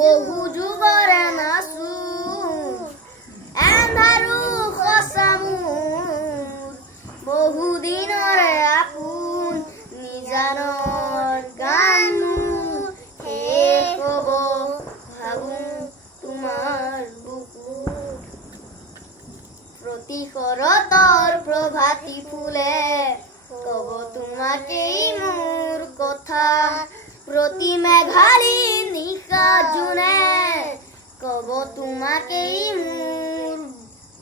বহু যুগৰে নাচো এন্ধাৰু খচামুৰ বহু দিনৰে আপোন নিজানৰ গান শেষ হ'ব ভাবো তোমাৰ বুকুত প্ৰতি শৰতৰ প্ৰভাতী ফুলে কব তোমাকেই মোৰ কথা প্ৰতি মেঘালী নিশা জোনে কব তোমাকেই মোৰ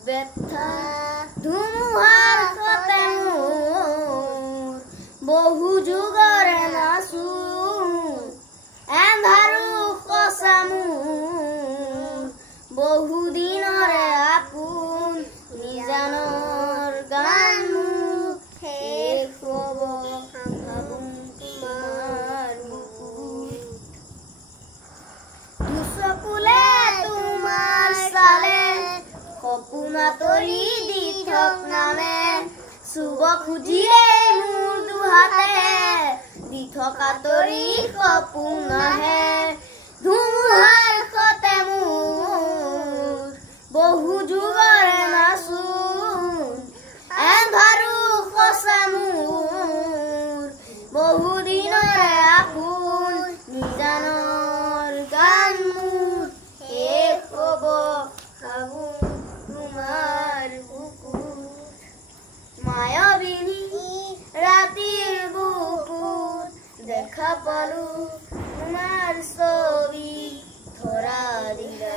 ব্যথা ধুমুহাৰ সতে মোৰ বহু যুগৰে নাচো এন্ধাৰু খচামুৰ বহু দিনৰে আপোন নিজানৰ গান শেষ হ'ব ভাবো তোমাৰ বুকুত দুচকুলে তোমাৰ চালে সপোন আঁতৰি দি থক নামে চুব খুজিলে মোৰ দুহাতে দি থক আঁতৰি সপোন আহে ধুমুহাৰ সতে মোৰ বহু যুগৰে নাচো এন্ধাৰু খচামুৰ বহু দিনৰে আপোন নিজানৰ গান মোৰ শেষ হ'ব ভাবো তোমাৰ বুকুত মায়াবিনী ৰাতিৰ বুকুত দেখা পালো তোমাৰ ছবি ধৰা দিলা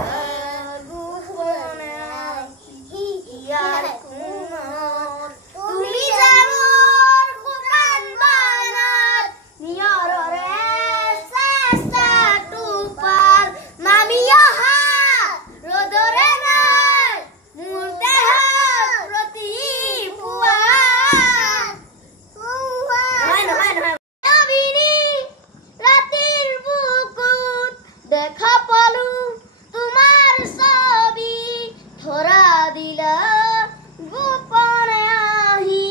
ইয়াৰ কোনত তুমি যাবৰ শুকান বানত নিয়ৰৰে চেষ্টাটো পাল নামি অহা ৰ'দৰে নাই মোৰ দেহত প্ৰতি পুৱা মায়াবিনী ৰাতিৰ বুকুত দেখা পালো তোমাৰ ছবি ধৰা দিলা গোপনে আহি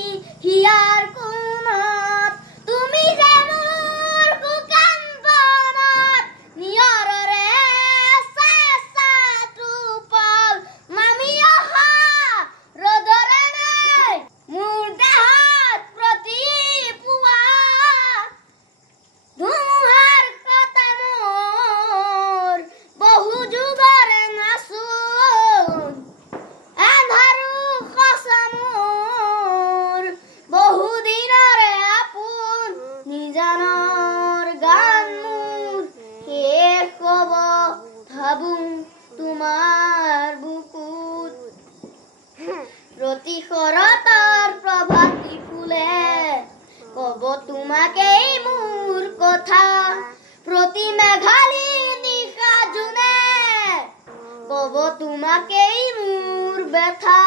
হিয়াৰ কোণত তুমি যে মোৰ শুকান বনত নিয়ৰৰে চেষ্টাটো পাল নামি অহা ৰ'দৰে নাই মোৰ দেহত প্ৰতি পুৱা ধুমুহাৰ সতে মোৰ বহু যুগৰে নাচো এন্ধাৰু খচামুৰ বহু দিনৰে আপোন নিজানৰ গান মোৰ শেষ হ'ব ভাবো তোমাৰ বুকুত প্ৰতি শৰতৰ প্ৰভাতী ফুলে কব তোমাকেই মোৰ কথা প্ৰতি মেঘালী নিশা জোনে কব তোমাকেই মোৰ ব্যথা